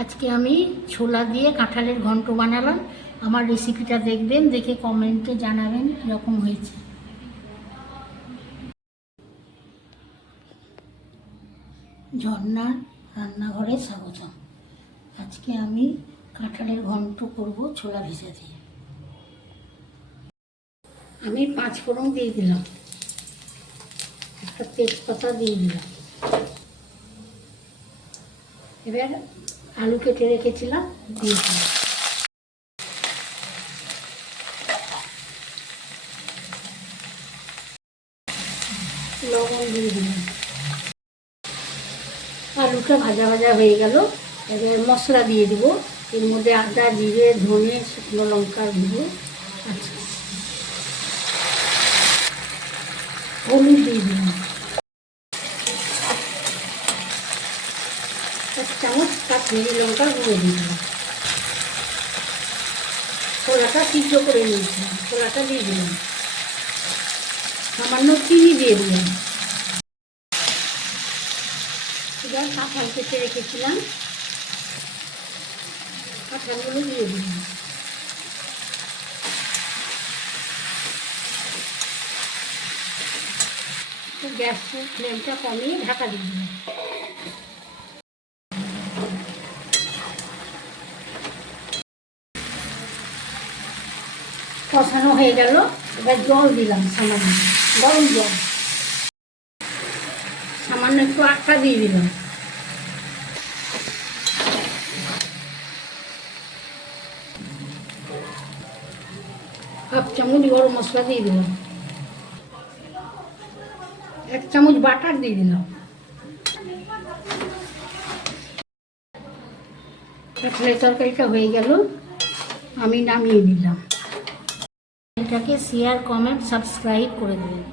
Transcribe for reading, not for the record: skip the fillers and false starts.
আজকে আমি ছোলা দিয়ে কাঁঠালের ঘন্ট বানালাম। আমার রেসিপিটা দেখবেন, দেখে কমেন্টে জানাবেন কীরকম হয়েছে। ঝর্ণার রান্নাঘরে স্বাগতম। আজকে আমি কাঁঠালের ঘন্ট করব ছোলা ভিজা দিয়ে। আমি 5 ফোড়ন দিয়ে দিলাম, একটা তেজপাতা দিয়ে দিলাম। এবার আলু কেটে রেখেছিলাম দিয়ে দিলাম। লবণ দিয়ে দিলাম। আলুটা ভাজা ভাজা হয়ে গেল। এবার মশলা দিয়ে দেবো। এর মধ্যে আদা, জিরে, ধনে, শুকনো লঙ্কা দেবো। আচ্ছা, হলুদ দিয়ে দিলাম। 1 চামচ কাশ্মীরি লঙ্কা গুঁড়ো দিয়ে দিলাম। ছোলাটা সিদ্ধ করে নিয়েছিলাম, ছোলাটা দিয়ে দিলাম। সামান্য চিনি দিয়ে দিলাম। এবার কাঁঠাল কেটে রেখেছিলাম, কাঁঠালগুলো দিয়ে দিলাম। গ্যাসের ফ্লেমটা কমিয়ে ঢাকা দিয়ে দিলাম। কষানো হয়ে গেল। এবার জল দিলাম, সামান্য গরম জল, সামান্য একটু আটা দিয়ে দিলাম। হাফ চামচ গরম মশলা দিয়ে দিলাম। 1 চামচ বাটার দিয়ে দিলাম। কাঁঠালের তরকারিটা হয়ে গেল, আমি নামিয়ে নিলাম। এটাকে শেয়ার, কমেন্ট, সাবস্ক্রাইব করে দেবেন।